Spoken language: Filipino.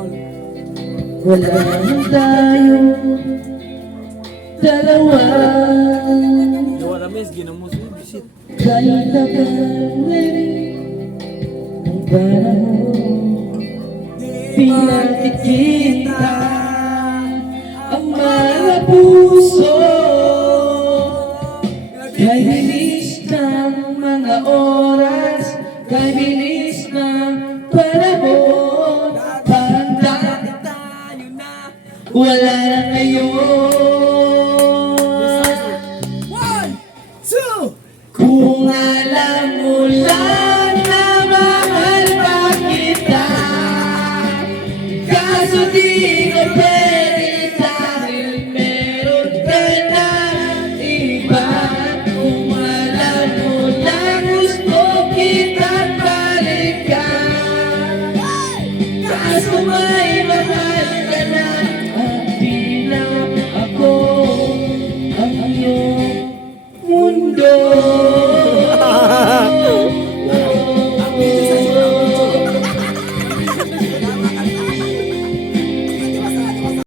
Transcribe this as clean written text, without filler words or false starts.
Wala naman tayong dalawa. Wala mes, ginamos yun, bisit. Kahit nakamali ang panahon, pinakikita ang mga puso. Kay bilis ng mga oras, kay bilis ng panahon, parang dati tayo na wala na ngayon. Kung alam mo lang na mahal pa kita, kaso di ko pwede dahil meron ka na iba. Kung alam mo lang gusto kitang balikan, kaso may mahal ka na at di lang ako ang iyong mundo.